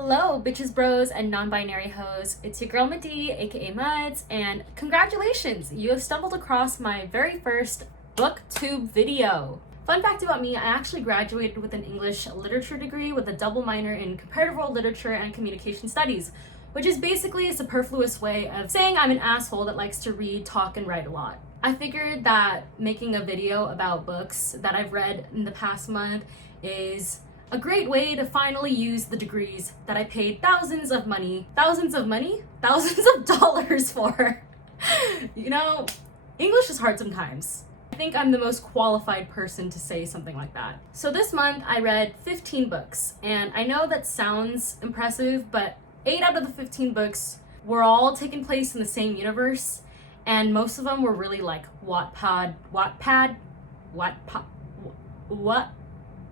Hello, bitches, bros, and non-binary hoes. It's your girl Madi, aka Muds, and congratulations! You have stumbled across my very first booktube video. Fun fact about me, I actually graduated with an English literature degree with a double minor in comparative world literature and communication studies, which is basically a superfluous way of saying I'm an asshole that likes to read, talk, and write a lot. I figured that making a video about books that I've read in the past month is a great way to finally use the degrees that I paid thousands of dollars for. You know, English is hard sometimes. I think I'm the most qualified person to say something like that. So this month I read 15 books, and I know that sounds impressive, but 8 out of the 15 books were all taking place in the same universe, and most of them were really like Wattpad.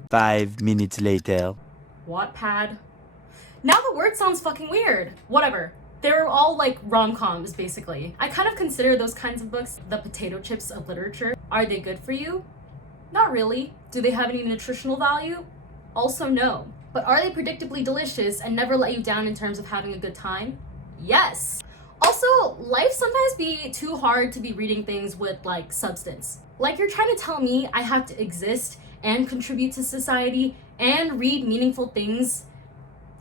5 minutes later. Wattpad. Now the word sounds fucking weird. Whatever. They're all like rom-coms, basically. I kind of consider those kinds of books the potato chips of literature. Are they good for you? Not really. Do they have any nutritional value? Also no. But are they predictably delicious and never let you down in terms of having a good time? Yes. Also, life sometimes be too hard to be reading things with like substance. Like you're trying to tell me I have to exist and contribute to society and read meaningful things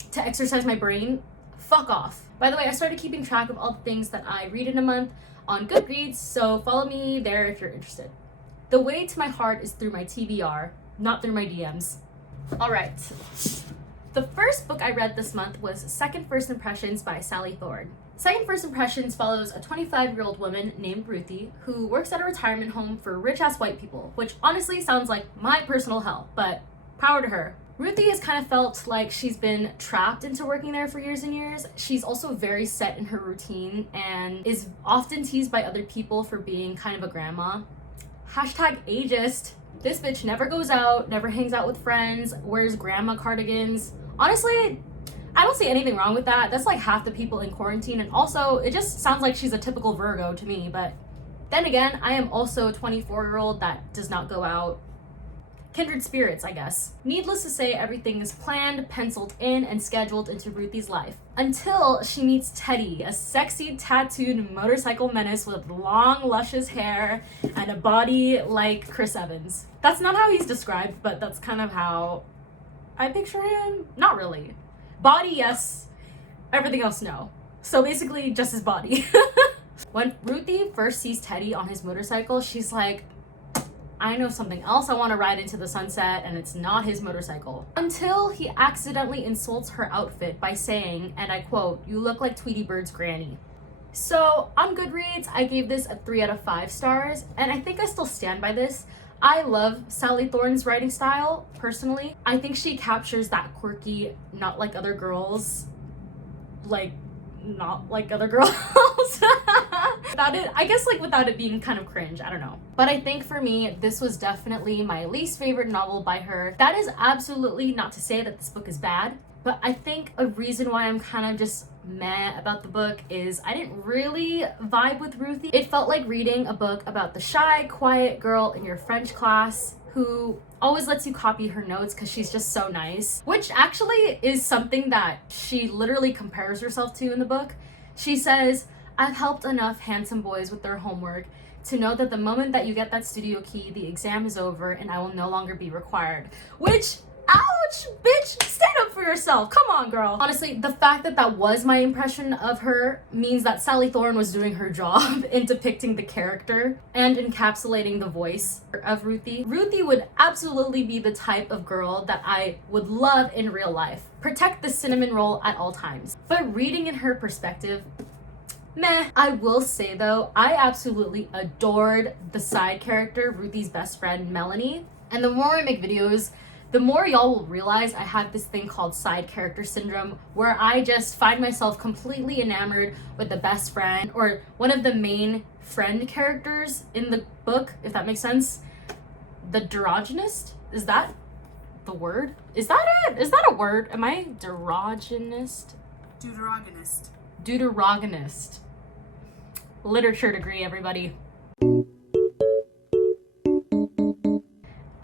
to exercise my brain? Fuck off. By the way, I started keeping track of all the things that I read in a month on Goodreads, so follow me there if you're interested. The way to my heart is through my TBR, not through my DMs. Alright. The first book I read this month was Second First Impressions by Sally Thorne. Second First Impressions follows a 25-year-old woman named Ruthie who works at a retirement home for rich-ass white people, which honestly sounds like my personal hell, but power to her. Ruthie has kind of felt like she's been trapped into working there for years and years. She's also very set in her routine and is often teased by other people for being kind of a grandma. Hashtag ageist. This bitch never goes out, never hangs out with friends, wears grandma cardigans. Honestly, I don't see anything wrong with that. That's like half the people in quarantine, and also it just sounds like she's a typical Virgo to me, but then again, I am also a 24-year-old that does not go out. Kindred spirits, I guess. Needless to say, everything is planned, penciled in, and scheduled into Ruthie's life. Until she meets Teddy, a sexy, tattooed motorcycle menace with long, luscious hair and a body like Chris Evans. That's not how he's described, but that's kind of how I picture him. Not really. Body, yes. Everything else, no. So basically, just his body. When Ruthie first sees Teddy on his motorcycle, she's like, I know something else I want to ride into the sunset, and it's not his motorcycle. Until he accidentally insults her outfit by saying, and I quote, "You look like Tweety Bird's granny." So on Goodreads, I gave this a 3 out of 5 stars, and I think I still stand by this. I love Sally Thorne's writing style, personally. I think she captures that quirky, not like other girls, without it being kind of cringe, I don't know. But I think for me, this was definitely my least favorite novel by her. That is absolutely not to say that this book is bad, but I think a reason why I'm kind of just meh about the book is I didn't really vibe with Ruthie. It felt like reading a book about the shy, quiet girl in your French class who always lets you copy her notes because she's just so nice, which actually is something that she literally compares herself to in the book. She says, "I've helped enough handsome boys with their homework to know that the moment that you get that studio key, the exam is over and I will no longer be required." Which, ouch, bitch, stand up for yourself. Come on, girl. Honestly, the fact that that was my impression of her means that Sally Thorne was doing her job in depicting the character and encapsulating the voice of Ruthie. Ruthie would absolutely be the type of girl that I would love in real life. Protect the cinnamon roll at all times. But reading in her perspective, meh. I will say though, I absolutely adored the side character, Ruthie's best friend, Melanie. And the more I make videos, the more y'all will realize I have this thing called side character syndrome, where I just find myself completely enamored with the best friend or one of the main friend characters in the book, if that makes sense. The deuterogonist? Is that the word? Is that it? Is that a word? Am I deuterogonist? Deuterogonist. Deuterogonist. Literature degree, everybody.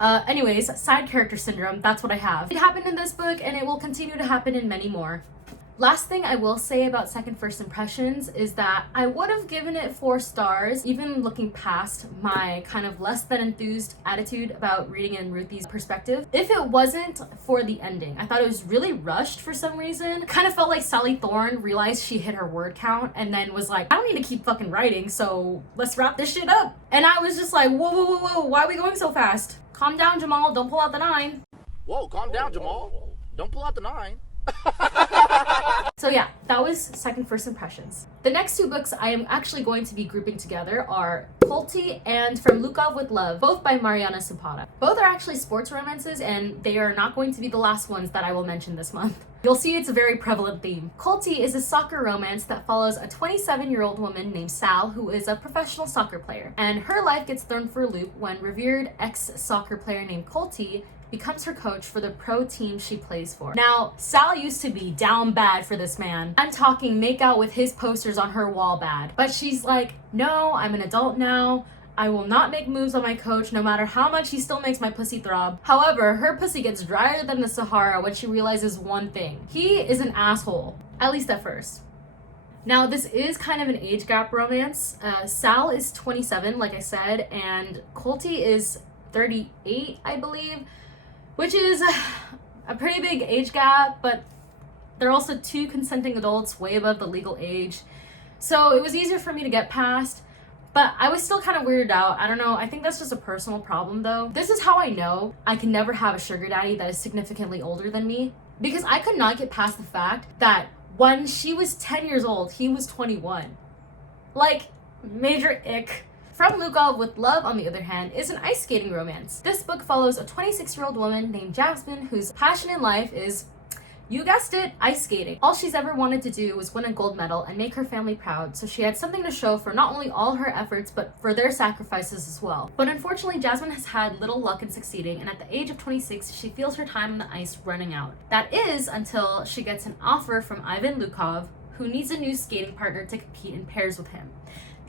Anyways, side character syndrome, that's what I have. It happened in this book and it will continue to happen in many more. Last thing I will say about second first impressions is that I would have given it 4 stars, even looking past my kind of less than enthused attitude about reading in Ruthie's perspective, if it wasn't for the ending. I thought it was really rushed for some reason. Kind of felt like Sally Thorne realized she hit her word count and then was like, I don't need to keep fucking writing, so let's wrap this shit up. And I was just like, whoa, whoa, whoa, whoa, why are we going so fast? Calm down, Jamal, don't pull out the 9. Whoa, calm down, Jamal. Don't pull out the 9. So yeah, that was second first impressions. The next 2 books I am actually going to be grouping together are Kulti and From Lukov with Love, both by Mariana Zapata. Both are actually sports romances and they are not going to be the last ones that I will mention this month. You'll see it's a very prevalent theme. Kulti is a soccer romance that follows a 27-year-old woman named Sal who is a professional soccer player. And her life gets thrown for a loop when revered ex-soccer player named Kulti becomes her coach for the pro team she plays for. Now, Sal used to be down bad for this man. I'm talking make out with his posters on her wall bad. But she's like, no, I'm an adult now. I will not make moves on my coach no matter how much he still makes my pussy throb. However, her pussy gets drier than the Sahara when she realizes one thing. He is an asshole, at least at first. Now, this is kind of an age gap romance. Sal is 27, like I said, and Kulti is 38, I believe, which is a pretty big age gap, but they're also 2 consenting adults way above the legal age. So it was easier for me to get past, but I was still kind of weirded out. I don't know, I think that's just a personal problem though. This is how I know I can never have a sugar daddy that is significantly older than me, because I could not get past the fact that when she was 10 years old, he was 21. Like, major ick. From Lukov with Love, on the other hand, is an ice skating romance. This book follows a 26-year-old woman named Jasmine whose passion in life is, you guessed it, ice skating. All she's ever wanted to do was win a gold medal and make her family proud, so she had something to show for not only all her efforts, but for their sacrifices as well. But unfortunately, Jasmine has had little luck in succeeding, and at the age of 26, she feels her time on the ice running out. That is until she gets an offer from Ivan Lukov, who needs a new skating partner to compete in pairs with him.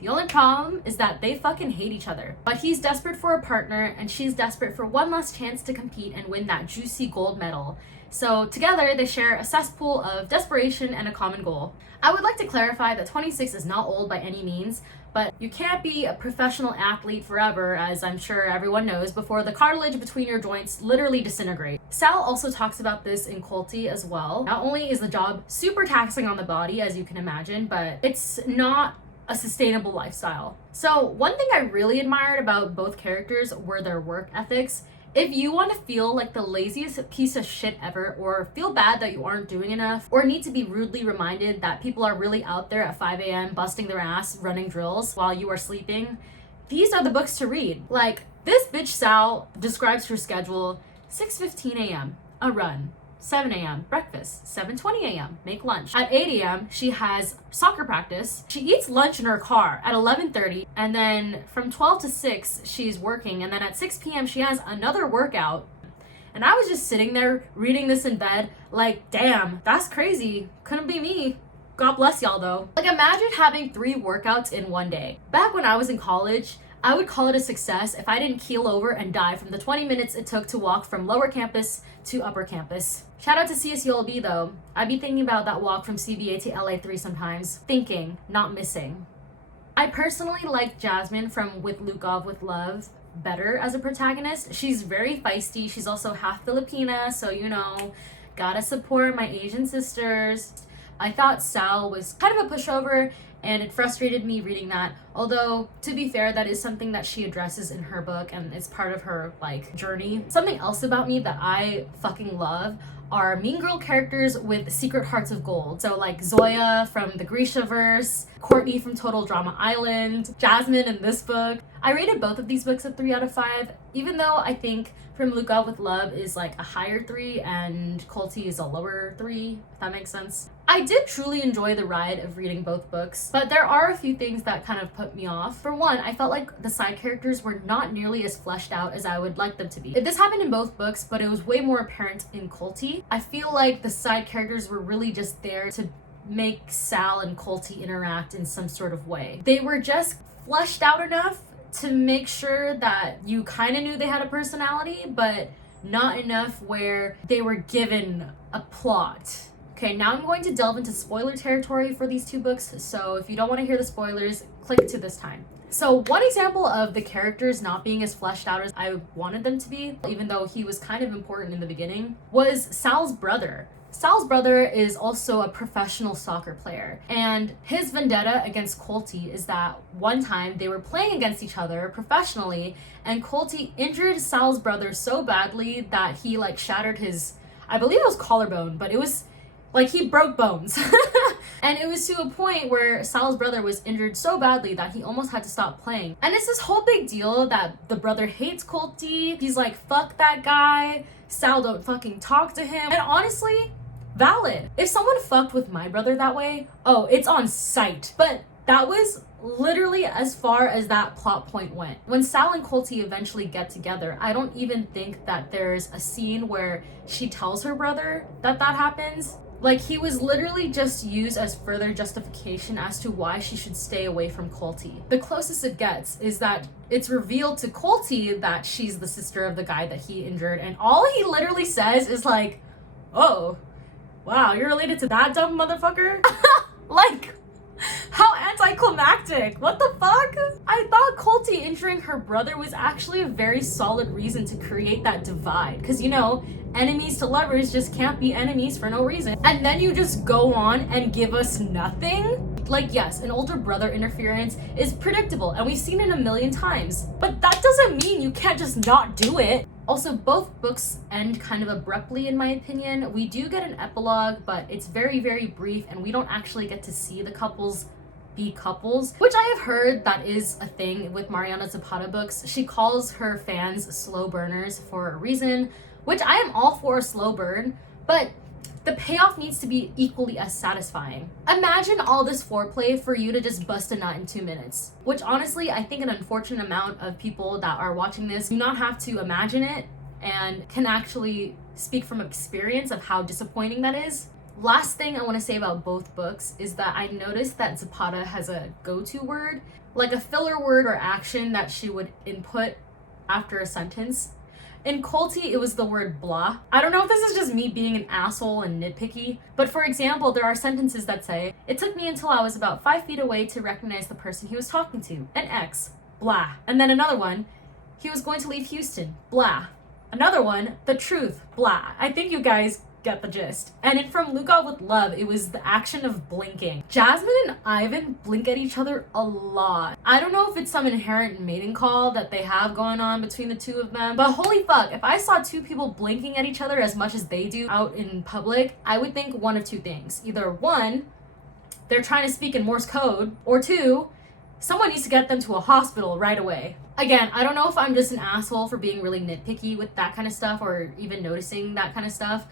The only problem is that they fucking hate each other. But he's desperate for a partner and she's desperate for one last chance to compete and win that juicy gold medal. So together they share a cesspool of desperation and a common goal. I would like to clarify that 26 is not old by any means, but you can't be a professional athlete forever, as I'm sure everyone knows, before the cartilage between your joints literally disintegrate. Sal also talks about this in Kulti as well. Not only is the job super taxing on the body, as you can imagine, but it's not a sustainable lifestyle. So one thing I really admired about both characters were their work ethics. If you want to feel like the laziest piece of shit ever, or feel bad that you aren't doing enough, or need to be rudely reminded that people are really out there at 5 a.m. busting their ass running drills while you are sleeping, these are the books to read. Like, this bitch Sal describes her schedule: 6:15 a.m., a run. 7 a.m. breakfast, 7:20 a.m. make lunch. At 8 a.m. she has soccer practice. She eats lunch in her car at 11:30, and then from 12 to 6 she's working, and then at 6 p.m. she has another workout. And I was just sitting there reading this in bed like, damn, that's crazy. Couldn't be me. God bless y'all though. Like, imagine having 3 workouts in one day. Back when I was in college, I would call it a success if I didn't keel over and die from the 20 minutes it took to walk from lower campus to upper campus. Shout out to CSULB though. I'd be thinking about that walk from CBA to LA3 sometimes. Thinking, not missing. I personally like Jasmine from With Lukov with Love better as a protagonist. She's very feisty. She's also half Filipina, so you know, gotta support my Asian sisters. I thought Sal was kind of a pushover, and it frustrated me reading that. Although, to be fair, that is something that she addresses in her book, and it's part of her, like, journey. Something else about me that I fucking love are mean girl characters with secret hearts of gold. So like Zoya from the Grishaverse, Courtney from Total Drama Island, Jasmine in this book. I rated both of these books a 3 out of 5, even though I think From Lukov with Love is like a higher 3 and Kulti is a lower 3, if that makes sense. I did truly enjoy the ride of reading both books, but there are a few things that kind of put me off. For one, I felt like the side characters were not nearly as fleshed out as I would like them to be. This happened in both books, but it was way more apparent in Kulti. I feel like the side characters were really just there to make Sal and Kulti interact in some sort of way. They were just fleshed out enough to make sure that you kind of knew they had a personality, but not enough where they were given a plot. Okay, now I'm going to delve into spoiler territory for these two books, so if you don't want to hear the spoilers, click to this time. So one example of the characters not being as fleshed out as I wanted them to be, even though he was kind of important in the beginning, was Sal's brother. Sal's brother is also a professional soccer player, and his vendetta against Kulti is that one time they were playing against each other professionally, and Kulti injured Sal's brother so badly that he like shattered his, I believe it was collarbone, but it was like he broke bones. And it was to a point where Sal's brother was injured so badly that he almost had to stop playing. And it's this whole big deal that the brother hates Kulti. He's like, fuck that guy. Sal, don't fucking talk to him. And honestly, valid. If someone fucked with my brother that way, oh, it's on sight. But that was literally as far as that plot point went. When Sal and Kulti eventually get together, I don't even think that there's a scene where she tells her brother that that happens. Like, he was literally just used as further justification as to why she should stay away from Kulti. The closest it gets is that it's revealed to Kulti that she's the sister of the guy that he injured, and all he literally says is like, oh, wow, you're related to that dumb motherfucker? Like, how anticlimactic. What the fuck? I thought Kulti injuring her brother was actually a very solid reason to create that divide. Because, you know, enemies to lovers just can't be enemies for no reason. And then you just go on and give us nothing? Like, yes, an older brother interference is predictable, and we've seen it a million times. But that doesn't mean you can't just not do it. Also, both books end kind of abruptly, in my opinion. We do get an epilogue, but it's very, very brief, and we don't actually get to see the couples be couples, which I have heard that is a thing with Mariana Zapata books. She calls her fans slow burners for a reason, which I am all for a slow burn, but the payoff needs to be equally as satisfying. Imagine all this foreplay for you to just bust a nut in 2 minutes, which honestly, I think an unfortunate amount of people that are watching this do not have to imagine it and can actually speak from experience of how disappointing that is. Last thing I want to say about both books is that I noticed that Zapata has a go-to word, like a filler word or action that she would input after a sentence. In Kulti, it was the word blah. I don't know if this is just me being an asshole and nitpicky, but for example, there are sentences that say, "It took me until I was about 5 feet away to recognize the person he was talking to. An ex. Blah." And then another one, "He was going to leave Houston. Blah." Another one, "The truth. Blah." I think you guys get the gist. And in From Lukov with Love, it was the action of blinking. Jasmine and Ivan blink at each other a lot. I don't know if it's some inherent mating call that they have going on between the two of them, but holy fuck, if I saw two people blinking at each other as much as they do out in public, I would think one of two things. Either one, they're trying to speak in Morse code, or two, someone needs to get them to a hospital right away. Again, I don't know if I'm just an asshole for being really nitpicky with that kind of stuff or even noticing that kind of stuff,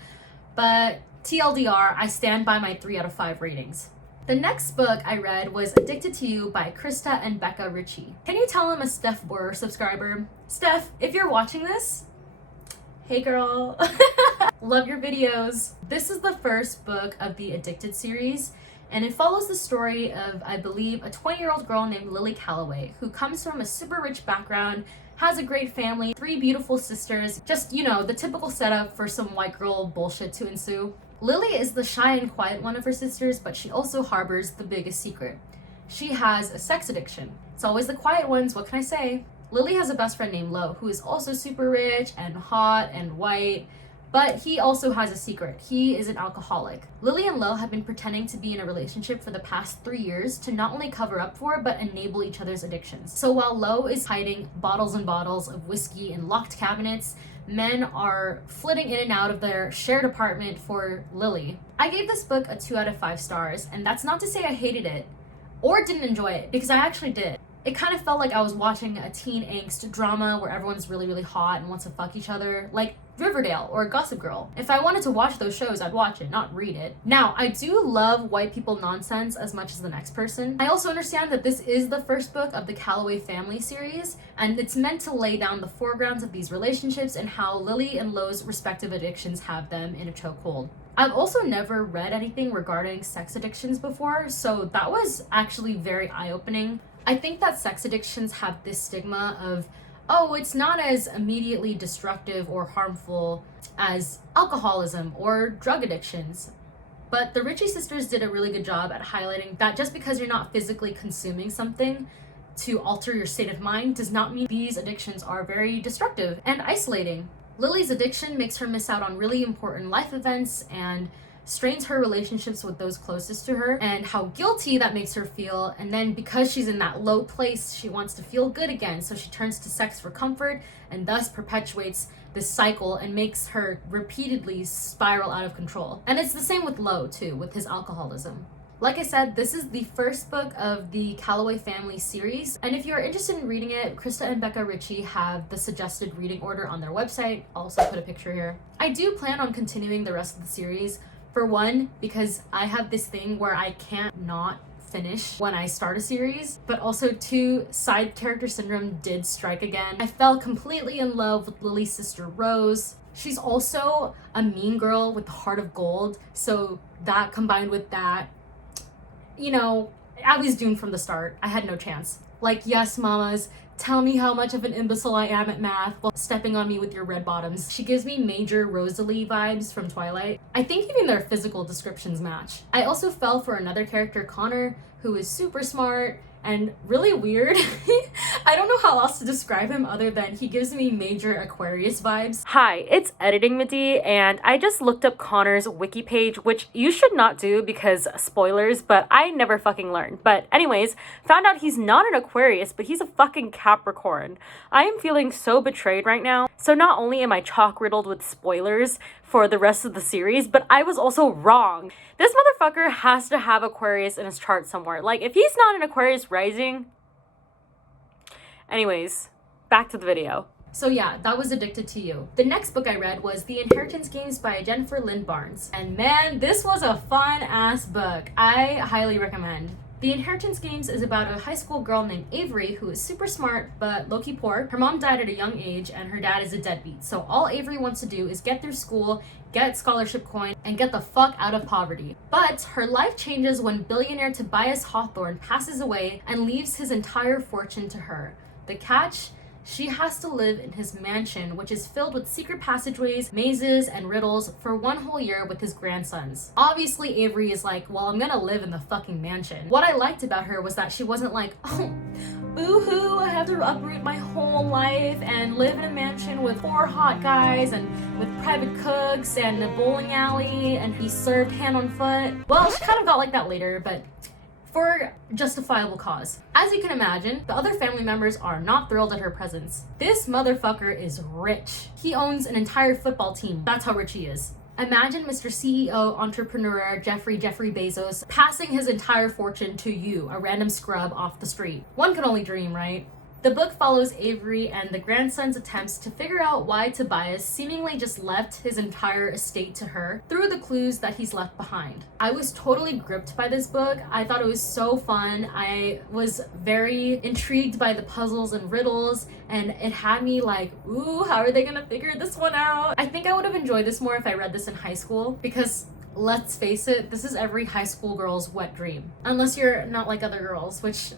but TLDR, I stand by my 3 out of 5 ratings. The next book I read was Addicted to You by Krista and Becca Ritchie. Can you tell I'm a Steph Boer subscriber? Steph, if you're watching this, hey girl. Love your videos. This is the first book of the Addicted series, and it follows the story of, I believe, a 20-year-old girl named Lily Calloway who comes from a super rich background, has a great family, 3 beautiful sisters, just, you know, the typical setup for some white girl bullshit to ensue. Lily is the shy and quiet one of her sisters, but she also harbors the biggest secret. She has a sex addiction. It's always the quiet ones, what can I say? Lily has a best friend named Lo, who is also super rich and hot and white, but he also has a secret. He is an alcoholic. Lily and Lo have been pretending to be in a relationship for the past 3 years to not only cover up for, but enable each other's addictions. So while Lo is hiding bottles and bottles of whiskey in locked cabinets, men are flitting in and out of their shared apartment for Lily. I gave this book a 2 out of 5 stars, and that's not to say I hated it or didn't enjoy it, because I actually did. It kind of felt like I was watching a teen angst drama where everyone's really, really hot and wants to fuck each other, like Riverdale or Gossip Girl. If I wanted to watch those shows, I'd watch it, not read it. Now, I do love white people nonsense as much as the next person. I also understand that this is the first book of the Calloway family series, and it's meant to lay down the foregrounds of these relationships and how Lily and Lo's respective addictions have them in a chokehold. I've also never read anything regarding sex addictions before, so that was actually very eye-opening. I think that sex addictions have this stigma of, oh, it's not as immediately destructive or harmful as alcoholism or drug addictions. But the Ritchie sisters did a really good job at highlighting that just because you're not physically consuming something to alter your state of mind does not mean these addictions are very destructive and isolating. Lily's addiction makes her miss out on really important life events and strains her relationships with those closest to her, and how guilty that makes her feel. And then because she's in that low place, she wants to feel good again, so she turns to sex for comfort and thus perpetuates this cycle and makes her repeatedly spiral out of control. And it's the same with Lo too, with his alcoholism. Like I said, this is the first book of the Calloway family series, and if you are interested in reading it, Krista and Becca Ritchie have the suggested reading order on their website. I'll also put a picture here. I do plan on continuing the rest of the series. For one, because I have this thing where I can't not finish when I start a series, but also two, side character syndrome did strike again. I fell completely in love with Lily's sister Rose. She's also a mean girl with a heart of gold, so that combined with that, you know, I was doomed from the start. I had no chance. Like, yes, mamas, tell me how much of an imbecile I am at math while stepping on me with your red bottoms. She gives me major Rosalie vibes from Twilight. I think even their physical descriptions match. I also fell for another character, Connor, who is super smart and really weird. I don't know how else to describe him other than he gives me major Aquarius vibes. Hi, it's Editing Midi, and I just looked up Connor's wiki page, which you should not do because spoilers, but I never fucking learned. But anyways, found out he's not an Aquarius, but he's a fucking Capricorn. I am feeling so betrayed right now. So not only am I chalk riddled with spoilers for the rest of the series, but I was also wrong. This motherfucker has to have Aquarius in his chart somewhere. Like, if he's not an Aquarius rising... Anyways, back to the video. So yeah, that was Addicted to You. The next book I read was The Inheritance Games by Jennifer Lynn Barnes. And man, this was a fun-ass book. I highly recommend. The Inheritance Games is about a high school girl named Avery who is super smart but low-key poor. Her mom died at a young age and her dad is a deadbeat. So all Avery wants to do is get through school, get scholarship coin, and get the fuck out of poverty. But her life changes when billionaire Tobias Hawthorne passes away and leaves his entire fortune to her. The catch? She has to live in his mansion, which is filled with secret passageways, mazes, and riddles for one whole year with his grandsons. Obviously, Avery is like, well, I'm gonna live in the fucking mansion. What I liked about her was that she wasn't like, oh, boo-hoo, I have to uproot my whole life and live in a mansion with 4 hot guys and with private cooks and a bowling alley and be served hand on foot. Well, she kind of got like that later, but for justifiable cause. As you can imagine, the other family members are not thrilled at her presence. This motherfucker is rich. He owns an entire football team. That's how rich he is. Imagine Mr. CEO, entrepreneur, Jeffrey Bezos passing his entire fortune to you, a random scrub off the street. One can only dream, right? The book follows Avery and the grandson's attempts to figure out why Tobias seemingly just left his entire estate to her through the clues that he's left behind. I was totally gripped by this book. I thought it was so fun. I was very intrigued by the puzzles and riddles, and it had me like, ooh, how are they gonna figure this one out? I think I would have enjoyed this more if I read this in high school, because let's face it, this is every high school girl's wet dream. Unless you're not like other girls, which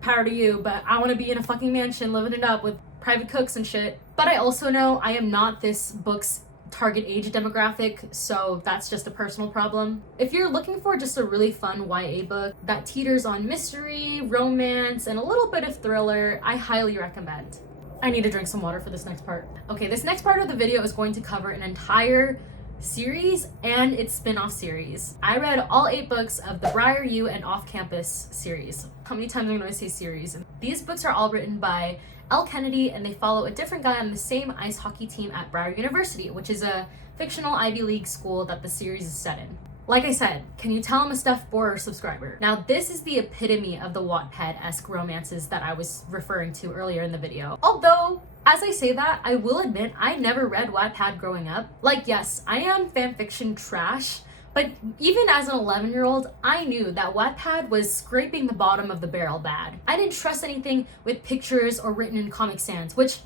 power to you, but I want to be in a fucking mansion living it up with private cooks and shit. But I also know I am not this book's target age demographic, so that's just a personal problem. If you're looking for just a really fun YA book that teeters on mystery, romance, and a little bit of thriller, I highly recommend. I need to drink some water for this next part. Okay, this next part of the video is going to cover an entire series and its spin-off series. I read all 8 books of the Briar U and Off Campus series. How many times am I going to say series? These books are all written by Elle Kennedy, and they follow a different guy on the same ice hockey team at Briar University, which is a fictional Ivy League school that the series is set in. Like I said, can you tell I'm a Steph Borer subscriber? Now this is the epitome of the Wattpad-esque romances that I was referring to earlier in the video. Although, as I say that, I will admit I never read Wattpad growing up. Like, yes, I am fanfiction trash, but even as an 11-year-old, I knew that Wattpad was scraping the bottom of the barrel bad. I didn't trust anything with pictures or written in Comic Sans, which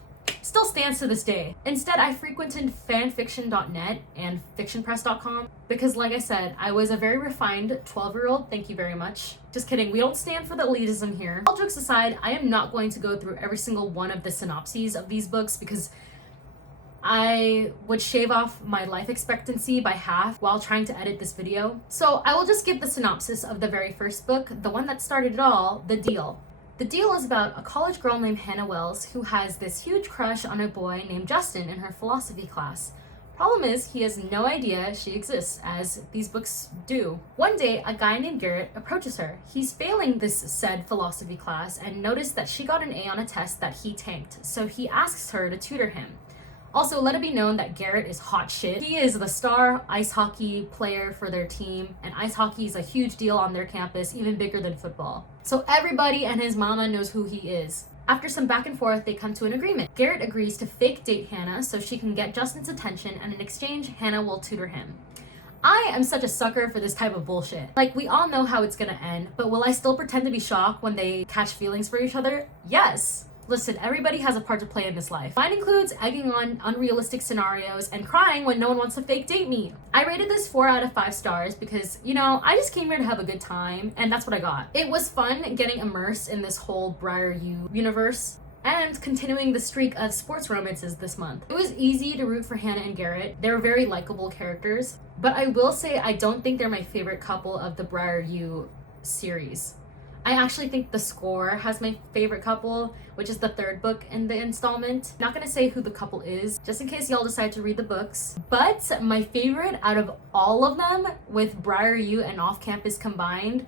still stands to this day. Instead, I frequented fanfiction.net and fictionpress.com because, like I said, I was a very refined 12-year-old. Thank you very much. Just kidding, we don't stand for the elitism here. All jokes aside, I am not going to go through every single one of the synopses of these books because I would shave off my life expectancy by half while trying to edit this video. So I will just give the synopsis of the very first book, the one that started it all, The Deal. The Deal is about a college girl named Hannah Wells who has this huge crush on a boy named Justin in her philosophy class. Problem is, he has no idea she exists, as these books do. One day, a guy named Garrett approaches her. He's failing this said philosophy class and noticed that she got an A on a test that he tanked, so he asks her to tutor him. Also, let it be known that Garrett is hot shit. He is the star ice hockey player for their team, and ice hockey is a huge deal on their campus, even bigger than football. So everybody and his mama knows who he is. After some back and forth, they come to an agreement. Garrett agrees to fake date Hannah so she can get Justin's attention, and in exchange, Hannah will tutor him. I am such a sucker for this type of bullshit. Like, we all know how it's gonna end, but will I still pretend to be shocked when they catch feelings for each other? Yes. Listen, everybody has a part to play in this life. Mine includes egging on unrealistic scenarios and crying when no one wants to fake date me. I rated this 4 out of 5 stars because, you know, I just came here to have a good time, and that's what I got. It was fun getting immersed in this whole Briar U universe and continuing the streak of sports romances this month. It was easy to root for Hannah and Garrett. They were very likable characters, but I will say I don't think they're my favorite couple of the Briar U series. I actually think The Score has my favorite couple, which is the 3rd book in the installment. Not gonna say who the couple is, just in case y'all decide to read the books. But my favorite out of all of them, with Briar U and Off Campus combined,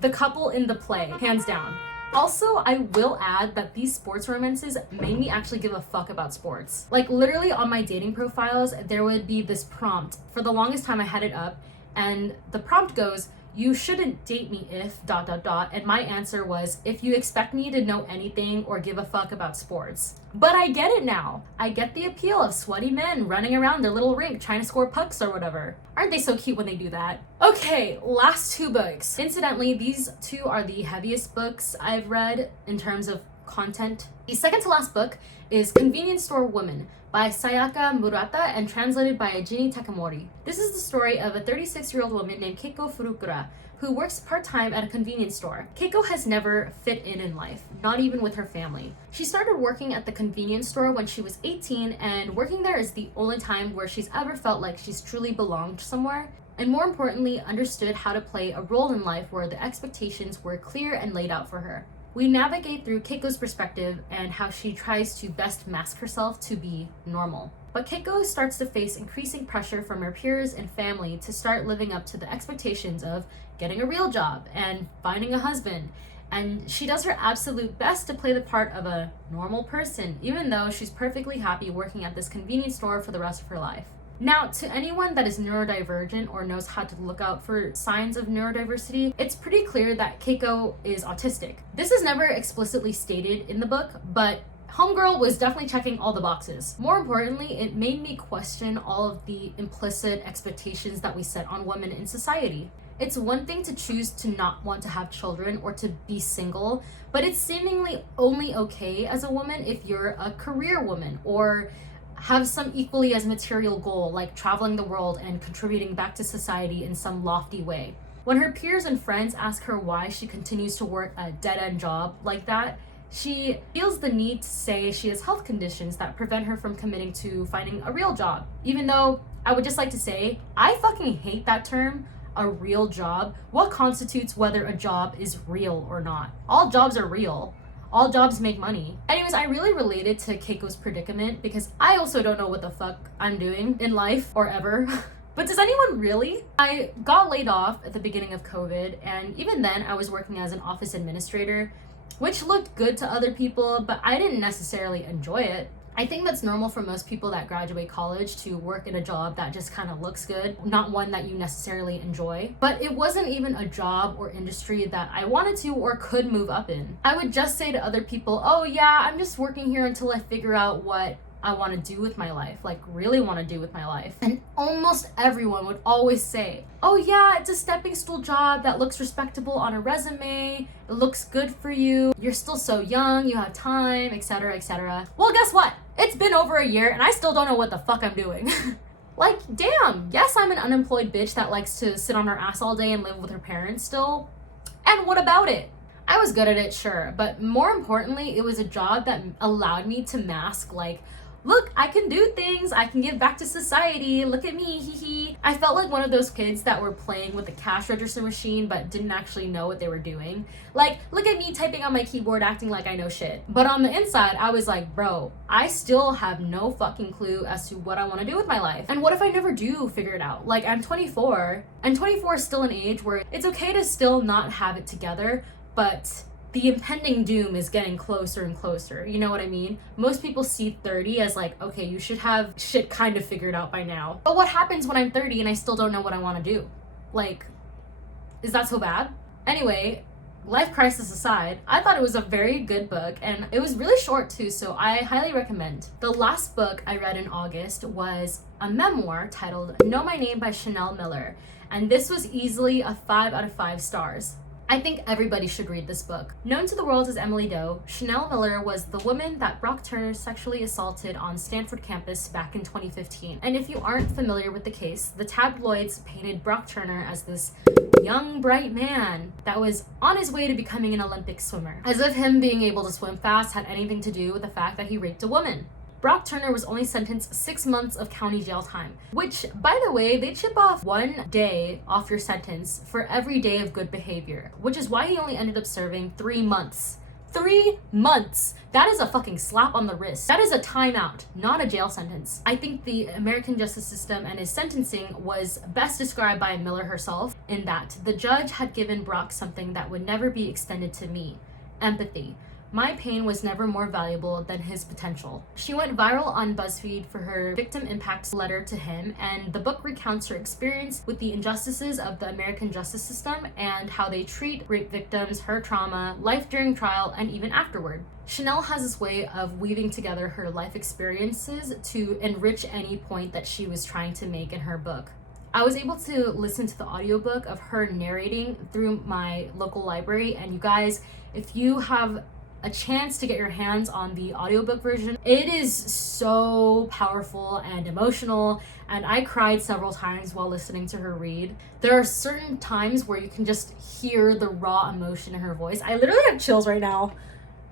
the couple in the play, hands down. Also, I will add that these sports romances made me actually give a fuck about sports. Like, literally on my dating profiles, there would be this prompt. For the longest time I had it up, and the prompt goes, "You shouldn't date me if ... and my answer was, if you expect me to know anything or give a fuck about sports. But I get it now. I get the appeal of sweaty men running around their little rink trying to score pucks or whatever. Aren't they so cute when they do that? Okay, last 2 books. Incidentally, these 2 are the heaviest books I've read in terms of content. The second to last book is Convenience Store Woman by Sayaka Murata and translated by Ginny Takamori. This is the story of a 36-year-old woman named Keiko Furukura who works part-time at a convenience store. Keiko has never fit in life, not even with her family. She started working at the convenience store when she was 18, and working there is the only time where she's ever felt like she's truly belonged somewhere, and more importantly, understood how to play a role in life where the expectations were clear and laid out for her. We navigate through Keiko's perspective and how she tries to best mask herself to be normal. But Keiko starts to face increasing pressure from her peers and family to start living up to the expectations of getting a real job and finding a husband. And she does her absolute best to play the part of a normal person, even though she's perfectly happy working at this convenience store for the rest of her life. Now, to anyone that is neurodivergent or knows how to look out for signs of neurodiversity, it's pretty clear that Keiko is autistic. This is never explicitly stated in the book, but Homegirl was definitely checking all the boxes. More importantly, it made me question all of the implicit expectations that we set on women in society. It's one thing to choose to not want to have children or to be single, but it's seemingly only okay as a woman if you're a career woman or have some equally as material goal, like traveling the world and contributing back to society in some lofty way. When her peers and friends ask her why she continues to work a dead-end job like that, she feels the need to say she has health conditions that prevent her from committing to finding a real job. Even though I would just like to say, I fucking hate that term, a real job. What constitutes whether a job is real or not? All jobs are real. All jobs make money. Anyways, I really related to Keiko's predicament because I also don't know what the fuck I'm doing in life or ever. But does anyone really? I got laid off at the beginning of COVID, and even then I was working as an office administrator, which looked good to other people, but I didn't necessarily enjoy it. I think that's normal for most people that graduate college to work in a job that just kind of looks good, not one that you necessarily enjoy. But it wasn't even a job or industry that I wanted to or could move up in. I would just say to other people, oh yeah, I'm just working here until I figure out what I want to do with my life, like really want to do with my life. And almost everyone would always say, oh yeah, it's a stepping stool job that looks respectable on a resume, it looks good for you, you're still so young, you have time, etc., etc. Well, guess what? It's been over a year and I still don't know what the fuck I'm doing. Like, damn, yes, I'm an unemployed bitch that likes to sit on her ass all day and live with her parents still. And what about it? I was good at it, sure, but more importantly, it was a job that allowed me to mask, like, look, I can do things, I can give back to society, look at me, hee hee. I felt like one of those kids that were playing with the cash register machine but didn't actually know what they were doing. Like, look at me typing on my keyboard acting like I know shit. But on the inside, I was like, bro, I still have no fucking clue as to what I want to do with my life. And what if I never do figure it out? Like, I'm 24, and 24 is still an age where it's okay to still not have it together, but the impending doom is getting closer and closer. You know what I mean? Most people see 30 as like, okay, you should have shit kind of figured out by now. But what happens when I'm 30 and I still don't know what I want to do? Like, is that so bad? Anyway, life crisis aside, I thought it was a very good book, and it was really short too, so I highly recommend. The last book I read in August was a memoir titled Know My Name by Chanel Miller, and this was easily a 5 out of 5 stars. I think everybody should read this book. Known to the world as Emily Doe, Chanel Miller was the woman that Brock Turner sexually assaulted on Stanford campus back in 2015. And if you aren't familiar with the case, the tabloids painted Brock Turner as this young, bright man that was on his way to becoming an Olympic swimmer, as if him being able to swim fast had anything to do with the fact that he raped a woman. Brock Turner was only sentenced 6 months of county jail time, which, by the way, they chip off 1 day off your sentence for every day of good behavior, which is why he only ended up serving 3 months. 3 months! That is a fucking slap on the wrist. That is a timeout, not a jail sentence. I think the American justice system and his sentencing was best described by Miller herself in that the judge had given Brock something that would never be extended to me: empathy. My pain was never more valuable than his potential. She went viral on BuzzFeed for her victim impact letter to him, and the book recounts her experience with the injustices of the American justice system and how they treat rape victims, her trauma, life during trial, and even afterward. Chanel has this way of weaving together her life experiences to enrich any point that she was trying to make in her book. I was able to listen to the audiobook of her narrating through my local library, and you guys, if you have a chance to get your hands on the audiobook version, it is so powerful and emotional, and I cried several times while listening to her read. There are certain times where you can just hear the raw emotion in her voice. I literally have chills right now.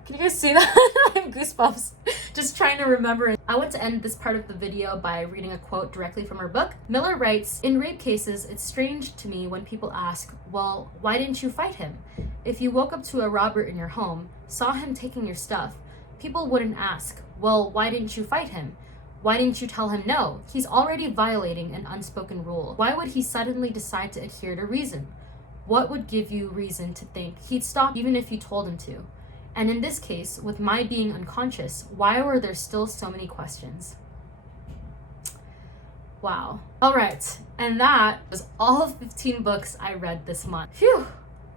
Can you guys see that? I have goosebumps just trying to remember. I want to end this part of the video by reading a quote directly from her book. Miller writes, "In rape cases, it's strange to me when people ask, well, why didn't you fight him? If you woke up to a robber in your home, saw him taking your stuff, people wouldn't ask, well, why didn't you fight him? Why didn't you tell him no? He's already violating an unspoken rule. Why would he suddenly decide to adhere to reason? What would give you reason to think he'd stop even if you told him to? And in this case, with my being unconscious, why were there still so many questions?" Wow. All right. And that was all 15 books I read this month. Phew.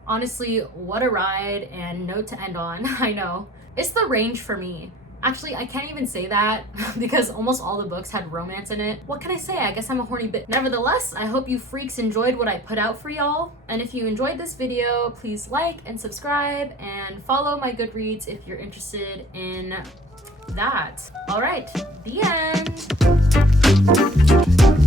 Honestly, what a ride and note to end on. I know. It's the range for me. Actually, I can't even say that because almost all the books had romance in it. What can I say? I guess I'm a horny bitch. Nevertheless, I hope you freaks enjoyed what I put out for y'all. And if you enjoyed this video, please like and subscribe and follow my Goodreads if you're interested in that. All right, the end.